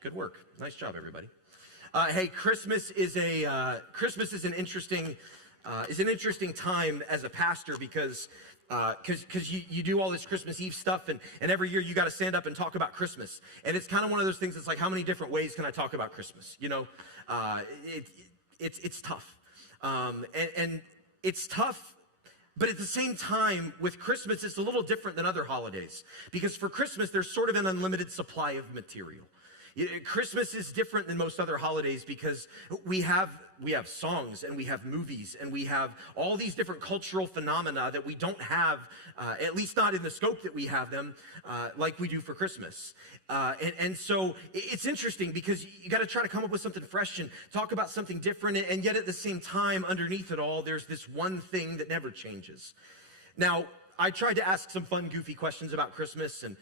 Good work. Nice job, everybody. Hey, Christmas is an interesting time as a pastor because you do all this Christmas Eve stuff, and every year you got to stand up and talk about Christmas. And it's kind of one of those things. It's like, how many different ways can I talk about Christmas? You know, it's tough, and it's tough. But at the same time, with Christmas, it's a little different than other holidays, because for Christmas, there's sort of an unlimited supply of material. Christmas is different than most other holidays because we have songs, and we have movies, and we have all these different cultural phenomena that we don't have, at least not in the scope that we have them, like we do for Christmas. And so it's interesting because you got to try to come up with something fresh and talk about something different, and yet at the same time, underneath it all, there's this one thing that never changes. Now, I tried to ask some fun, goofy questions about Christmas, and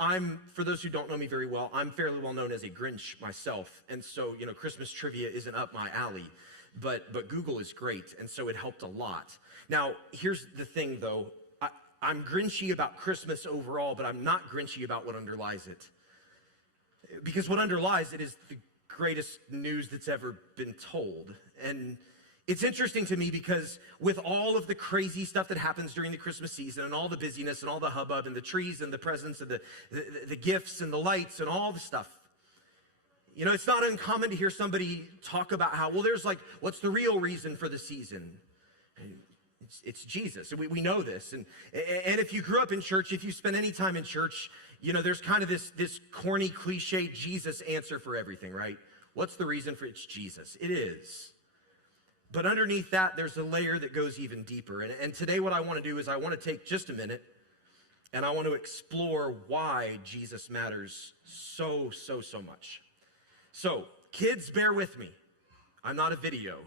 I'm, for those who don't know me very well, I'm fairly well known as a Grinch myself. And so, Christmas trivia isn't up my alley, but Google is great. And so it helped a lot. Now, here's the thing though. I'm Grinchy about Christmas overall, but I'm not Grinchy about what underlies it. Because what underlies it is the greatest news that's ever been told. And it's interesting to me because with all of the crazy stuff that happens during the Christmas season and all the busyness and all the hubbub and the trees and the presents and the gifts and the lights and all the stuff, it's not uncommon to hear somebody talk about how, well, there's like, what's the real reason for the season? And it's Jesus. And we know this. And if you grew up in church, if you spent any time in church, there's kind of this corny cliche Jesus answer for everything, right? What's the reason for it's Jesus? It is. But underneath that, there's a layer that goes even deeper. And today what I want to do is I want to take just a minute and I want to explore why Jesus matters so much. So, kids, bear with me. I'm not a video,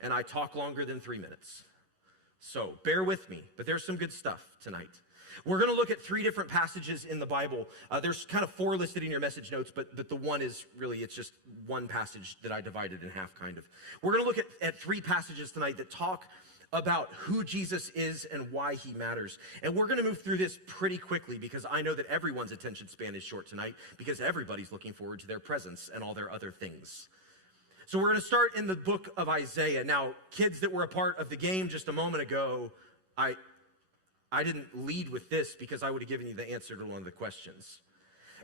and I talk longer than 3 minutes. So, bear with me, but there's some good stuff tonight. We're going to look at 3 different passages in the Bible. There's kind of 4 listed in your message notes, but the one is really, it's just one passage that I divided in half, kind of. We're going to look at 3 passages tonight that talk about who Jesus is and why he matters. And we're going to move through this pretty quickly because I know that everyone's attention span is short tonight because everybody's looking forward to their presents and all their other things. So we're going to start in the book of Isaiah. Now, kids that were a part of the game just a moment ago, I didn't lead with this because I would have given you the answer to one of the questions.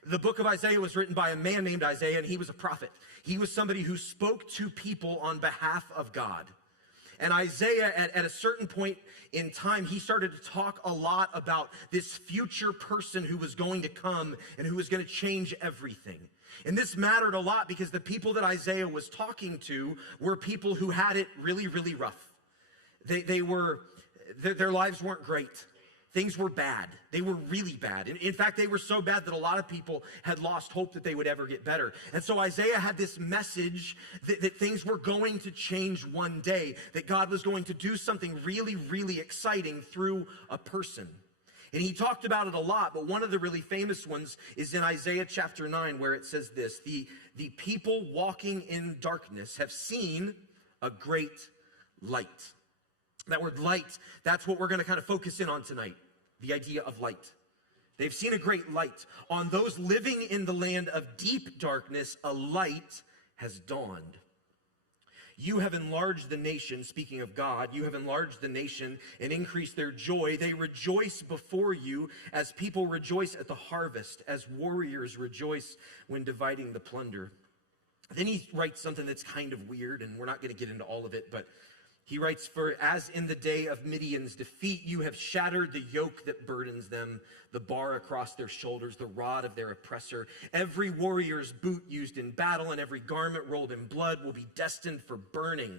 The book of Isaiah was written by a man named Isaiah, and he was a prophet. He was somebody who spoke to people on behalf of God. And Isaiah, at a certain point in time, he started to talk a lot about this future person who was going to come and who was going to change everything. And this mattered a lot because the people that Isaiah was talking to were people who had it really, really rough. Their lives weren't great. Things were bad. They were really bad. In fact, they were so bad that a lot of people had lost hope that they would ever get better. And so Isaiah had this message that things were going to change one day, that God was going to do something really, really exciting through a person. And he talked about it a lot, but one of the really famous ones is in Isaiah chapter 9, where it says this, the people walking in darkness have seen a great light. That word light, that's what we're going to kind of focus in on tonight, the idea of light. They've seen a great light. On those living in the land of deep darkness, a light has dawned. You have enlarged the nation, speaking of God, you have enlarged the nation and increased their joy. They rejoice before you as people rejoice at the harvest, as warriors rejoice when dividing the plunder. Then he writes something that's kind of weird, and we're not going to get into all of it, but he writes, for as in the day of Midian's defeat, you have shattered the yoke that burdens them, the bar across their shoulders, the rod of their oppressor. Every warrior's boot used in battle and every garment rolled in blood will be destined for burning,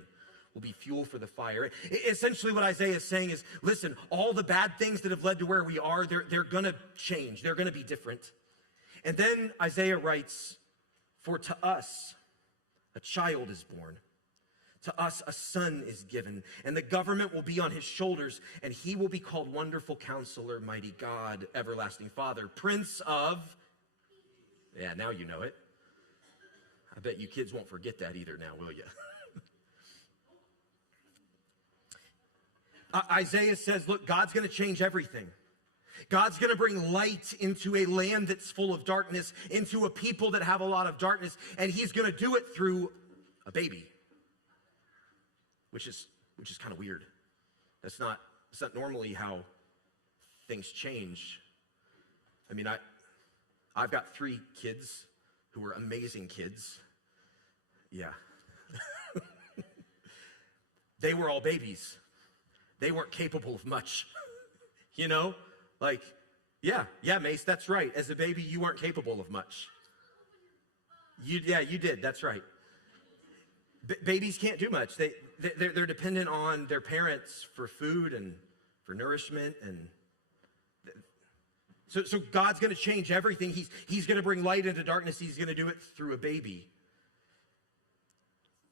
will be fuel for the fire. Essentially what Isaiah is saying is, listen, all the bad things that have led to where we are, they're going to change. They're going to be different. And then Isaiah writes, for to us a child is born. To us a son is given, and the government will be on his shoulders, and he will be called Wonderful Counselor, Mighty God, Everlasting Father, Prince of... Yeah, now you know it. I bet you kids won't forget that either now, will you? Isaiah says, look, God's going to change everything. God's going to bring light into a land that's full of darkness, into a people that have a lot of darkness, and he's going to do it through a baby, which is kind of weird. That's not normally how things change. I mean, I've got 3 kids who are amazing kids. Yeah. They were all babies. They weren't capable of much. You know? Like, yeah, Mace, that's right. As a baby, you weren't capable of much. You did, that's right. Babies can't do much. They're dependent on their parents for food and for nourishment. And so God's going to change everything. He's going to bring light into darkness. He's going to do it through a baby.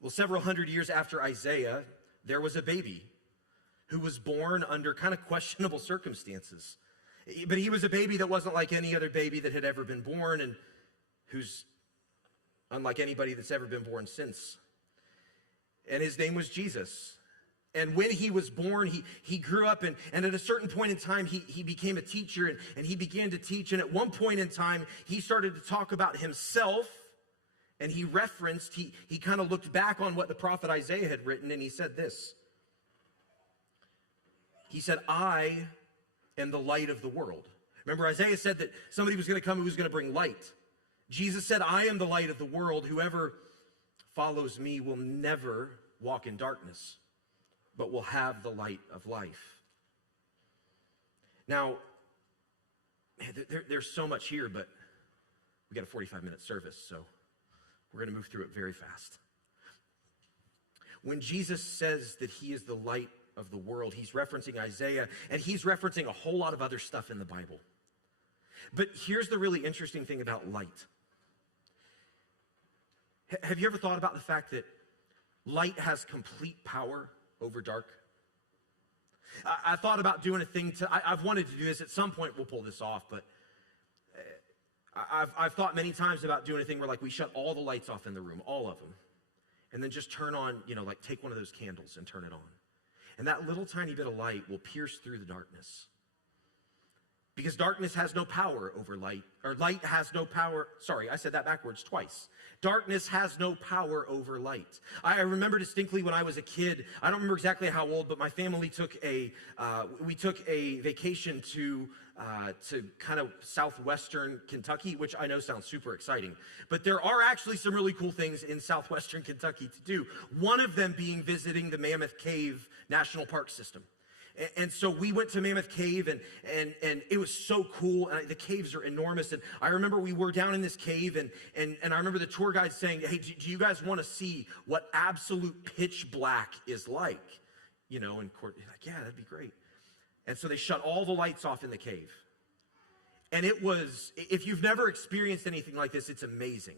Well, several hundred years after Isaiah, there was a baby who was born under kind of questionable circumstances. But he was a baby that wasn't like any other baby that had ever been born, and who's unlike anybody that's ever been born since. And his name was Jesus. And when he was born, he grew up, and at a certain point in time, he became a teacher, and he began to teach. And at one point in time, he started to talk about himself, and he kind of looked back on what the prophet Isaiah had written, and he said this. He said, I am the light of the world. Remember, Isaiah said that somebody was going to come who was going to bring light. Jesus said, I am the light of the world. Whoever follows me will never walk in darkness, but will have the light of life. Now, there's so much here, but we got a 45-minute service, so we're going to move through it very fast. When Jesus says that he is the light of the world, he's referencing Isaiah, and he's referencing a whole lot of other stuff in the Bible. But here's the really interesting thing about light. Have you ever thought about the fact that light has complete power over dark? I thought about doing a thing I've wanted to do this. At some point we'll pull this off, but I've thought many times about doing a thing where like we shut all the lights off in the room, all of them, and then just turn on, like take one of those candles and turn it on. And that little tiny bit of light will pierce through the darkness. Because darkness has no power over light, or light has no power. Sorry, I said that backwards twice. Darkness has no power over light. I remember distinctly when I was a kid, I don't remember exactly how old, but my family took a vacation to kind of southwestern Kentucky, which I know sounds super exciting. But there are actually some really cool things in southwestern Kentucky to do. One of them being visiting the Mammoth Cave National Park System. And so we went to Mammoth Cave, and it was so cool. And the caves are enormous. And I remember we were down in this cave, and I remember the tour guide saying, hey, do you guys want to see what absolute pitch black is like? And Court, like, yeah, that'd be great. And so they shut all the lights off in the cave. And it was, if you've never experienced anything like this, it's amazing.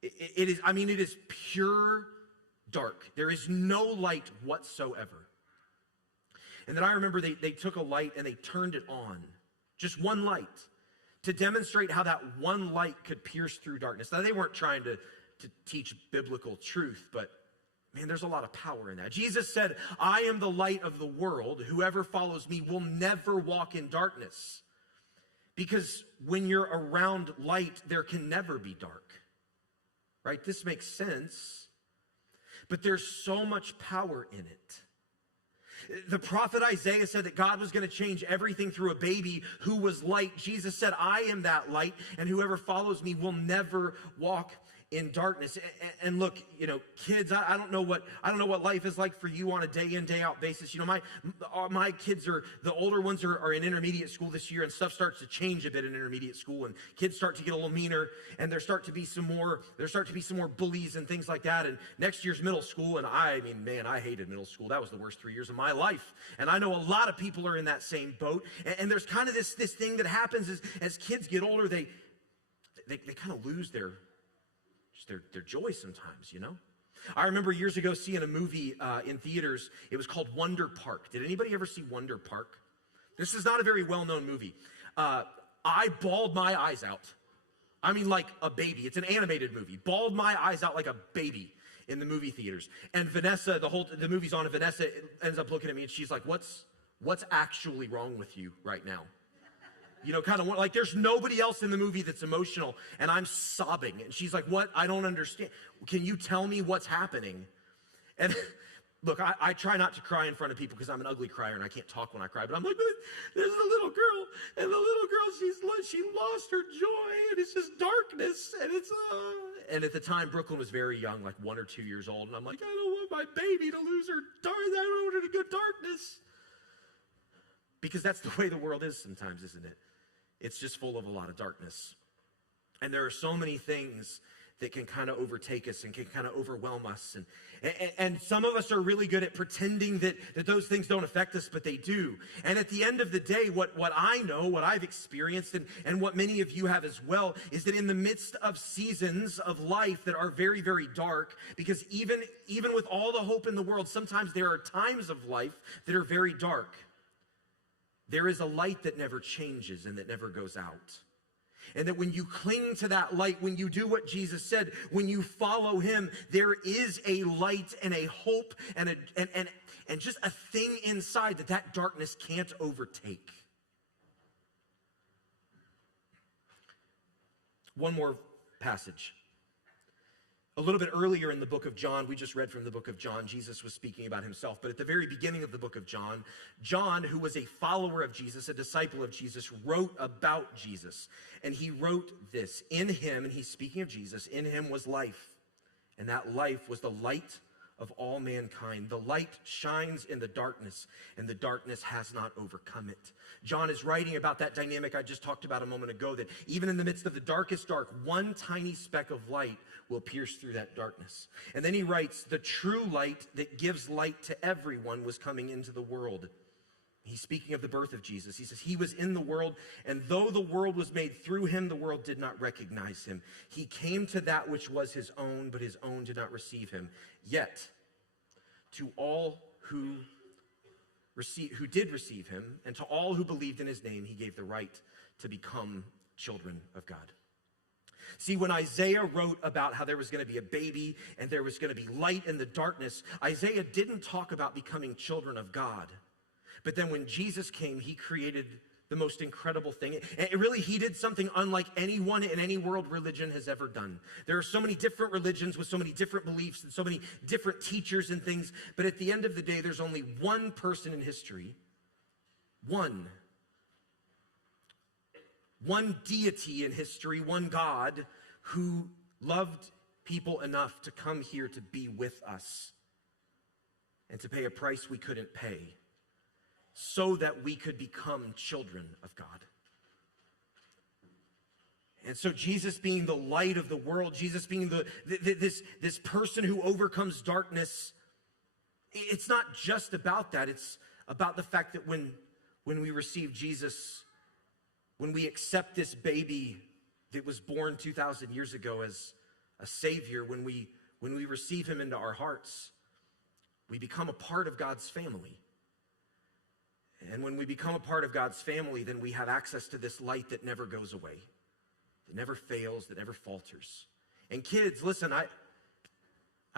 It is pure dark. There is no light whatsoever. And then I remember they took a light and they turned it on, just one light, to demonstrate how that one light could pierce through darkness. Now, they weren't trying to teach biblical truth, but man, there's a lot of power in that. Jesus said, I am the light of the world. Whoever follows me will never walk in darkness. Because when you're around light, there can never be dark. Right? This makes sense. But there's so much power in it. The prophet Isaiah said that God was going to change everything through a baby who was light. Jesus said, I am that light, and whoever follows me will never walk in darkness. And look, kids, I don't know what life is like for you on a day in, day out basis. My kids the older ones are in intermediate school this year, and stuff starts to change a bit in intermediate school, and kids start to get a little meaner, and there start to be some more bullies and things like that. And next year's middle school, and I hated middle school. That was the worst 3 years of my life. And I know a lot of people are in that same boat. And there's kind of this thing that happens as kids get older, they kind of lose their joy sometimes, I remember years ago seeing a movie in theaters. It was called Wonder Park. Did anybody ever see Wonder Park? This is not a very well-known movie. I bawled my eyes out. I mean, like a baby. It's an animated movie. Bawled my eyes out like a baby in the movie theaters. And Vanessa, the movie's on, and Vanessa ends up looking at me, and she's like, what's actually wrong with you right now? You know, kind of like there's nobody else in the movie that's emotional, and I'm sobbing. And she's like, what? I don't understand. Can you tell me what's happening? And look, I try not to cry in front of people because I'm an ugly crier and I can't talk when I cry. But I'm like, there's a little girl, and the little girl, she lost her joy, and it's just darkness, and it's And at the time, Brooklyn was very young, like 1 or 2 years old, and I'm like, I don't want my baby to lose her dark. I don't want her to go darkness. Because that's the way the world is sometimes, isn't it? It's just full of a lot of darkness. And there are so many things that can kind of overtake us and can kind of overwhelm us. And some of us are really good at pretending that those things don't affect us, but they do. And at the end of the day, what I know, what I've experienced, and what many of you have as well, is that in the midst of seasons of life that are very, very dark, because even with all the hope in the world, sometimes there are times of life that are very dark. There is a light that never changes and that never goes out. And that when you cling to that light, when you do what Jesus said, when you follow him, there is a light and a hope and just a thing inside that darkness can't overtake. One more passage. A little bit earlier in the book of John, we just read from the book of John, Jesus was speaking about himself. But at the very beginning of the book of John, John, who was a follower of Jesus, a disciple of Jesus, wrote about Jesus. And he wrote this, in him, and he's speaking of Jesus, in him was life. And that life was the light of all mankind. The light shines in the darkness, and the darkness has not overcome it. John is writing about that dynamic I just talked about a moment ago, that even in the midst of the darkest dark, one tiny speck of light will pierce through that darkness. And then he writes, the true light that gives light to everyone was coming into the world. He's speaking of the birth of Jesus. He says, he was in the world, and though the world was made through him, the world did not recognize him. He came to that which was his own, but his own did not receive him. Yet, to all who did receive him, and to all who believed in his name, he gave the right to become children of God. See, when Isaiah wrote about how there was going to be a baby and there was going to be light in the darkness, Isaiah didn't talk about becoming children of God. But then when Jesus came, he created the most incredible thing. And really, he did something unlike anyone in any world religion has ever done. There are so many different religions with so many different beliefs and so many different teachers and things. But at the end of the day, there's only one person in history, one deity in history, one God who loved people enough to come here to be with us and to pay a price we couldn't pay, so that we could become children of God. And so Jesus being the light of the world, Jesus being this person who overcomes darkness, it's not just about that. It's about the fact that when we receive Jesus, when we accept this baby that was born 2,000 years ago as a savior, when we receive him into our hearts, we become a part of God's family. And when we become a part of God's family, then we have access to this light that never goes away, that never fails, that never falters. And kids, listen, I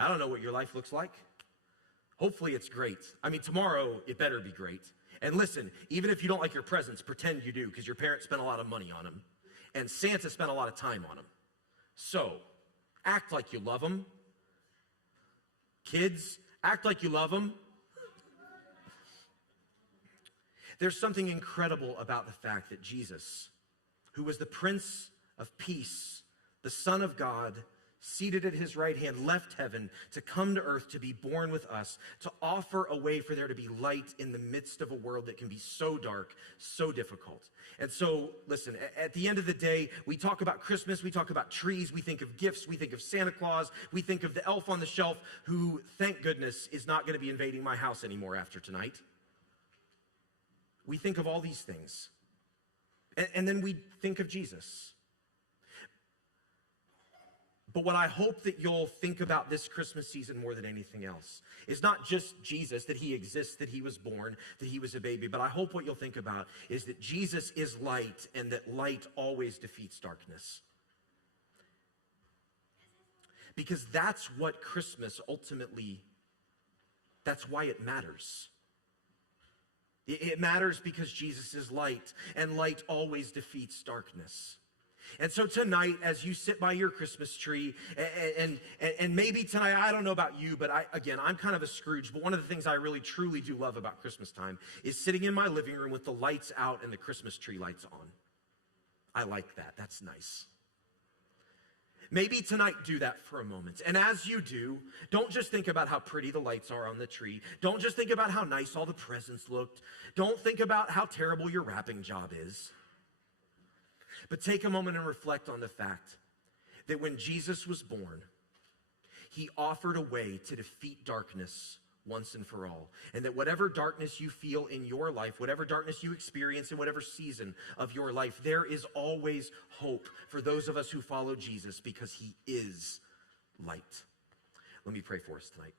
don't know what your life looks like. Hopefully it's great. I mean, tomorrow it better be great. And listen, even if you don't like your presents, pretend you do, because your parents spent a lot of money on them. And Santa spent a lot of time on them. So, act like you love them. Kids, act like you love them. There's something incredible about the fact that Jesus, who was the Prince of Peace, the Son of God, seated at his right hand, left heaven to come to earth to be born with us, to offer a way for there to be light in the midst of a world that can be so dark, so difficult. And so, listen, at the end of the day, we talk about Christmas, we talk about trees, we think of gifts, we think of Santa Claus, we think of the elf on the shelf who, thank goodness, is not going to be invading my house anymore after tonight. We think of all these things. And then we think of Jesus. But what I hope that you'll think about this Christmas season more than anything else is not just Jesus, that he exists, that he was born, that he was a baby. But I hope what you'll think about is that Jesus is light and that light always defeats darkness. Because that's what Christmas ultimately, that's why it matters. It matters because Jesus is light, and light always defeats darkness. And so tonight, as you sit by your Christmas tree, and maybe tonight, I don't know about you, but I'm kind of a Scrooge, but one of the things I really truly do love about Christmas time is sitting in my living room with the lights out and the Christmas tree lights on. I like that. That's nice. Maybe tonight do that for a moment. And as you do, don't just think about how pretty the lights are on the tree. Don't just think about how nice all the presents looked. Don't think about how terrible your wrapping job is. But take a moment and reflect on the fact that when Jesus was born, he offered a way to defeat darkness once and for all. And that whatever darkness you feel in your life, whatever darkness you experience in whatever season of your life, there is always hope for those of us who follow Jesus because he is light. Let me pray for us tonight.